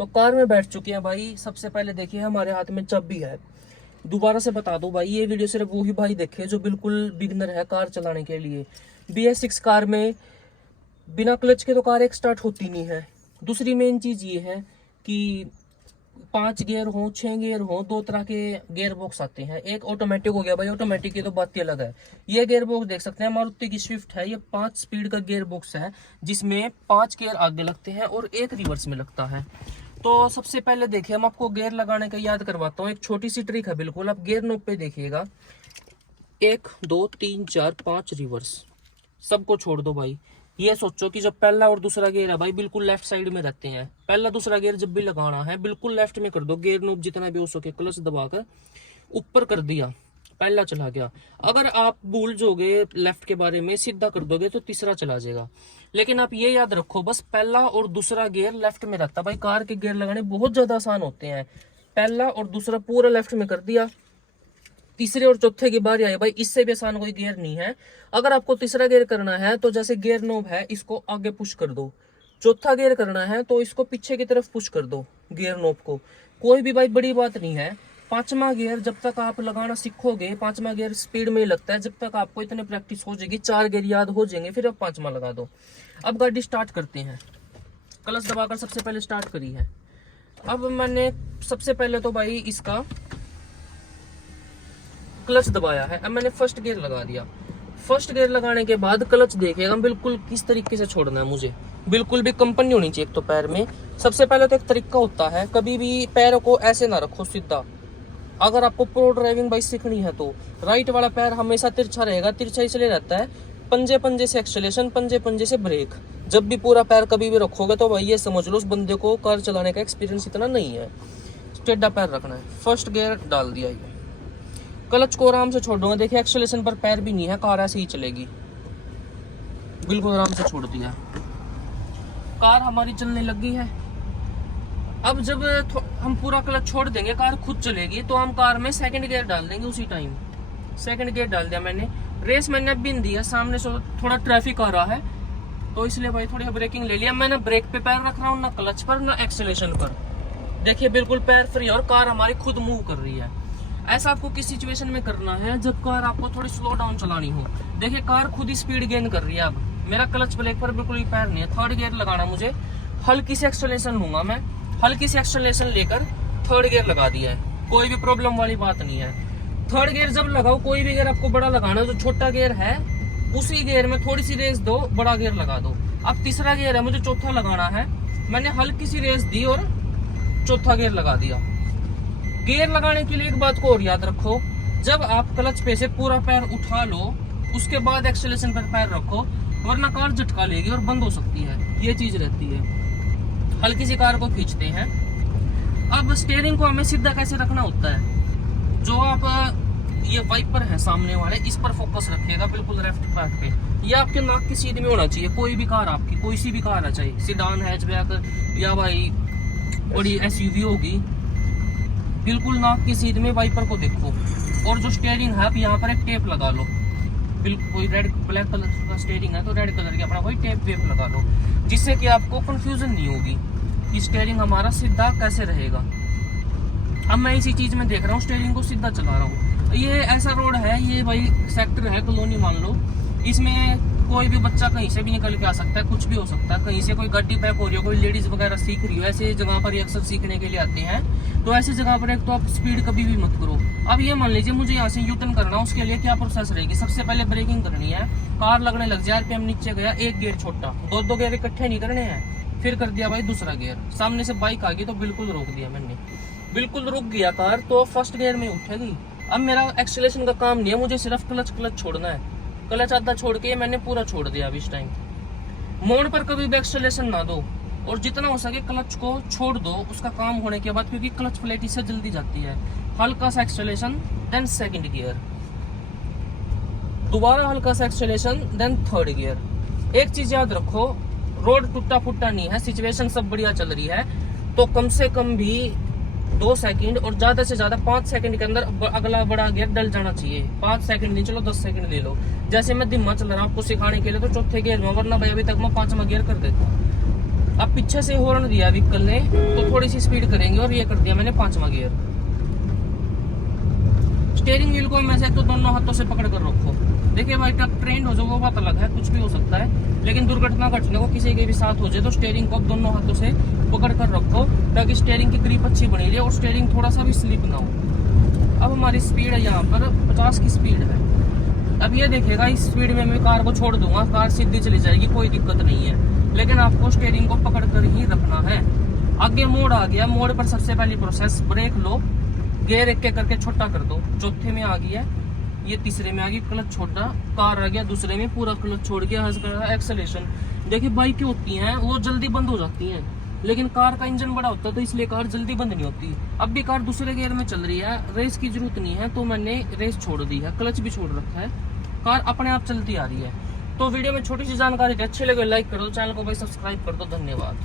तो कार में बैठ चुके हैं भाई। सबसे पहले देखिए हमारे हाथ में चाबी है। दोबारा से बता दो भाई, ये वीडियो सिर्फ वही भाई देखे जो बिल्कुल बिगनर है कार चलाने के लिए। BS6 कार में बिना क्लच के तो कार एक स्टार्ट होती नहीं है। दूसरी मेन चीज ये है कि 5 गियर हो 6 गियर हो, 2 तरह के गियर बॉक्स आते हैं। एक ऑटोमेटिक हो गया भाई, ऑटोमेटिक की तो बात ही अलग है। ये गियर बॉक्स देख सकते हैं मारुति की स्विफ्ट है, ये 5 स्पीड का गियर बॉक्स है जिसमें 5 गियर आगे लगते हैं और 1 रिवर्स में लगता है। तो सबसे पहले देखिए हम आपको गियर लगाने का याद करवाता हूँ। एक छोटी सी ट्रिक है बिल्कुल, आप गियर नोब पे देखिएगा। 1 2 3 4 5 रिवर्स, सबको छोड़ दो भाई। ये सोचो कि जब पहला और दूसरा गियर है भाई बिल्कुल लेफ्ट साइड में रहते हैं। पहला दूसरा गियर जब भी लगाना है बिल्कुल लेफ्ट में कर दो। गियर नोब जितना भी हो सके क्लच दबाकर ऊपर कर दिया, पहला चला गया। अगर आप भूल जाओगे लेफ्ट के बारे में, सीधा कर दोगे तो तीसरा चला जाएगा। लेकिन आप ये याद रखो बस पहला और दूसरा गियर लेफ्ट में रहता है भाई। कार के गियर लगाने बहुत ज्यादा आसान होते हैं। पहला और दूसरा पूरा लेफ्ट में कर दिया, तीसरे और चौथे की बारी आई भाई। इससे भी आसान कोई गियर नहीं है। अगर आपको तीसरा गियर करना है तो जैसे गियर नोब है इसको आगे पुश कर दो। चौथा गियर करना है तो इसको पीछे की तरफ पुश कर दो गियर नोब को। कोई भी भाई बड़ी बात नहीं है। 5वां गियर जब तक आप लगाना सीखोगे, 5वां गियर स्पीड में ही लगता है। जब तक आपको इतनी प्रैक्टिस हो जाएगी, 4 गियर याद हो जाएंगे, फिर आप 5वां लगा दो। अब गाड़ी स्टार्ट करते हैं। क्लच दबाकर सबसे पहले स्टार्ट करी है। अब मैंने सबसे पहले तो भाई इसका क्लच दबाया है। अब मैंने फर्स्ट गियर लगा दिया। फर्स्ट गियर लगाने के बाद क्लच देखिएगा बिल्कुल किस तरीके से छोड़ना है। मुझे बिल्कुल भी कंपन नहीं होनी चाहिए एक तो पैर में। सबसे पहले तो एक तरीका होता है, कभी भी पैरों को ऐसे ना रखो सीधा। अगर आपको प्रो ड्राइविंग बाइक सीखनी है तो राइट वाला पैर हमेशा तिरछा रहेगा। तिरछा इसलिए रहता है, पंजे पंजे से एक्सेलेरेशन, पंजे पंजे से ब्रेक। जब भी पूरा पैर कभी भी रखोगे तो भाई ये समझ लो उस बंदे को कार चलाने का एक्सपीरियंस इतना नहीं है। टेढ़ा पैर रखना है। फर्स्ट गियर डाल दिया, ये क्लच को आराम से छोड़ूंगा। देखिए एक्सेलेरेशन पर पैर भी नहीं है, कार ऐसे ही चलेगी। बिल्कुल आराम से छोड़ दिया, कार हमारी चलने लगी है। अब जब हम पूरा क्लच छोड़ देंगे कार खुद चलेगी, तो हम कार में सेकंड गियर डाल देंगे उसी टाइम। सेकंड गियर डाल दिया मैंने। रेस मैंने अब भी नहीं दिया, सामने से थोड़ा ट्रैफिक आ रहा है तो इसलिए भाई थोड़ी ब्रेकिंग ले लिया। मैं ना ब्रेक पे पैर रख रहा हूँ, ना क्लच पर, ना एक्सेलेरेशन पर। देखिए बिल्कुल पैर फ्री और कार हमारी खुद मूव कर रही है। ऐसा आपको किस सिचुएशन में करना है, जब कार आपको थोड़ी स्लो डाउन चलानी हो। देखिए कार खुद ही स्पीड गेन कर रही है। अब मेरा क्लच ब्रेक पर बिल्कुल ही पैर नहीं है। थर्ड गियर लगाना मुझे, हल्की सी एक्सेलेरेशन लूंगा मैं। हल्की सी एक्सेलेरेशन लेकर थर्ड गियर लगा दिया है। कोई भी प्रॉब्लम वाली बात नहीं है। थर्ड गियर जब लगाओ, कोई भी गियर आपको बड़ा लगाना है, जो छोटा गियर है उसी गियर में थोड़ी सी रेस दो, बड़ा गियर लगा दो। अब तीसरा गियर है, मुझे चौथा लगाना है। मैंने हल्की सी रेस दी और चौथा गियर लगा दिया। गियर लगाने के लिए एक बात को और याद रखो, जब आप क्लच पे से पूरा पैर उठा लो उसके बाद एक्सेलेरेशन पर पैर रखो, वरना कार झटका लेगी और बंद हो सकती है। ये चीज रहती है। हल्की सी कार को खींचते हैं। अब स्टीयरिंग को हमें सीधा कैसे रखना होता है, जो आप ये वाइपर है सामने वाले, इस पर फोकस रखिएगा बिल्कुल लेफ्ट पैर पे। ये आपके नाक की सीध में होना चाहिए। कोई भी कार आपकी, कोई सी भी कार है, चाहे सीडान, हैचबैक या भाई बड़ी SUV होगी, बिल्कुल नाक की सीध में वाइपर को देखो। और जो स्टीयरिंग है, आप यहाँ पर एक टेप लगा लो। बिल्कुल कोई रेड ब्लैक कलर का स्टीयरिंग है तो रेड कलर की अपना कोई टेप वेप लगा लो, जिससे कि आपको कंफ्यूजन नहीं होगी कि स्टीयरिंग हमारा सीधा कैसे रहेगा। अब मैं इसी चीज में देख रहा हूँ, स्टीयरिंग को सीधा चला रहा हूँ। ये ऐसा रोड है, ये भाई सेक्टर है कॉलोनी मान लो, इसमें कोई भी बच्चा कहीं से भी निकल के आ सकता है, कुछ भी हो सकता है। कहीं से कोई गाड़ी पैक हो रही हो, कोई लेडीज वगैरह सीख रही हो, ऐसे जगह पर अक्सर सीखने के लिए आते हैं। तो ऐसी जगह पर एक तो आप स्पीड कभी भी मत करो। अब ये मान लीजिए मुझे यहाँ से यूटर्न करना, उसके लिए क्या प्रोसेस रहेगी। सबसे पहले ब्रेकिंग करनी है, कार लगने लग जाए, RPM नीचे गया, एक गियर छोटा, दो गियर इकट्ठे नहीं करने हैं। फिर कर दिया भाई दूसरा गियर, सामने से बाइक आ गई तो बिल्कुल रोक दिया मैंने, बिल्कुल रुक गया कार, तो फर्स्ट गियर में उठेगी। अब मेरा एक्सेलेरेशन का काम नहीं है, मुझे सिर्फ क्लच छोड़ना है। क्लच आधा छोड़ के मैंने पूरा छोड़ दिया। अब इस टाइम मोड़ पर कभी भी एक्सेलेरेशन ना दो, और जितना हो सके क्लच को छोड़ दो उसका काम होने के बाद, क्योंकि क्लच प्लेट इससे जल्दी जाती है। हल्का सा एक्सेलेरेशन, देन सेकंड गियर, दोबारा हल्का सा एक्सेलेरेशन, देन थर्ड गियर। एक चीज याद रखो, रोड टूटा फुट्टा नहीं है, सिचुएशन सब बढ़िया चल रही है, तो कम से कम भी 2 सेकंड और ज्यादा से ज्यादा 5 सेकंड के अंदर अगला बड़ा गियर डल जाना चाहिए। 5 सेकंड नहीं, चलो 10 सेकंड ले लो। जैसे मैं धीमा चल रहा हूँ आपको सिखाने के लिए तो चौथे गियर में, वरना भाई अभी तक मैं 5वां गियर कर देता हूँ। अब पीछे से हॉर्न दिया व्हीकल ने तो थोड़ी सी स्पीड करेंगे और ये कर दिया मैंने 5वां गियर। स्टीयरिंग व्हील को मैं से तो दोनों हाथों से पकड़ कर रखो। देखिए भाई ट्रक ट्रेंड हो जाए वो बात अलग है, कुछ भी हो सकता है, लेकिन दुर्घटना घटने को किसी के भी साथ हो जाए तो स्टीयरिंग को दोनों हाथों से पकड़ कर रखो ताकि स्टीयरिंग की ग्रिप अच्छी बनी रहे और स्टीयरिंग थोड़ा सा भी स्लिप ना हो। अब हमारी स्पीड है यहाँ पर 50 की स्पीड है। अब ये देखिएगा इस स्पीड में मैं कार को छोड़ दूंगा, कार सीधी चली जाएगी, कोई दिक्कत नहीं है, लेकिन आपको स्टीयरिंग को पकड़ कर ही रखना है। आगे मोड़ आ गया, मोड़ पर सबसे पहली प्रोसेस ब्रेक लो, गियर एक एक करके छोटा कर दो। चौथे में आ गया, ये तीसरे में आ गई, क्लच छोटा, कार आ गया दूसरे में, पूरा क्लच छोड़ गया, एक्सेलेरेशन। देखिए बाइकें होती हैं वो जल्दी बंद हो जाती हैं, लेकिन कार का इंजन बड़ा होता है तो इसलिए कार जल्दी बंद नहीं होती। अब भी कार दूसरे गियर में चल रही है, रेस की जरूरत नहीं है तो मैंने रेस छोड़ दी है, क्लच भी छोड़ रखा है, कार अपने आप चलती आ रही है। तो वीडियो में छोटी सी जानकारी थी, अच्छी लगे लाइक कर दो, चैनल को भाई सब्सक्राइब कर दो। धन्यवाद।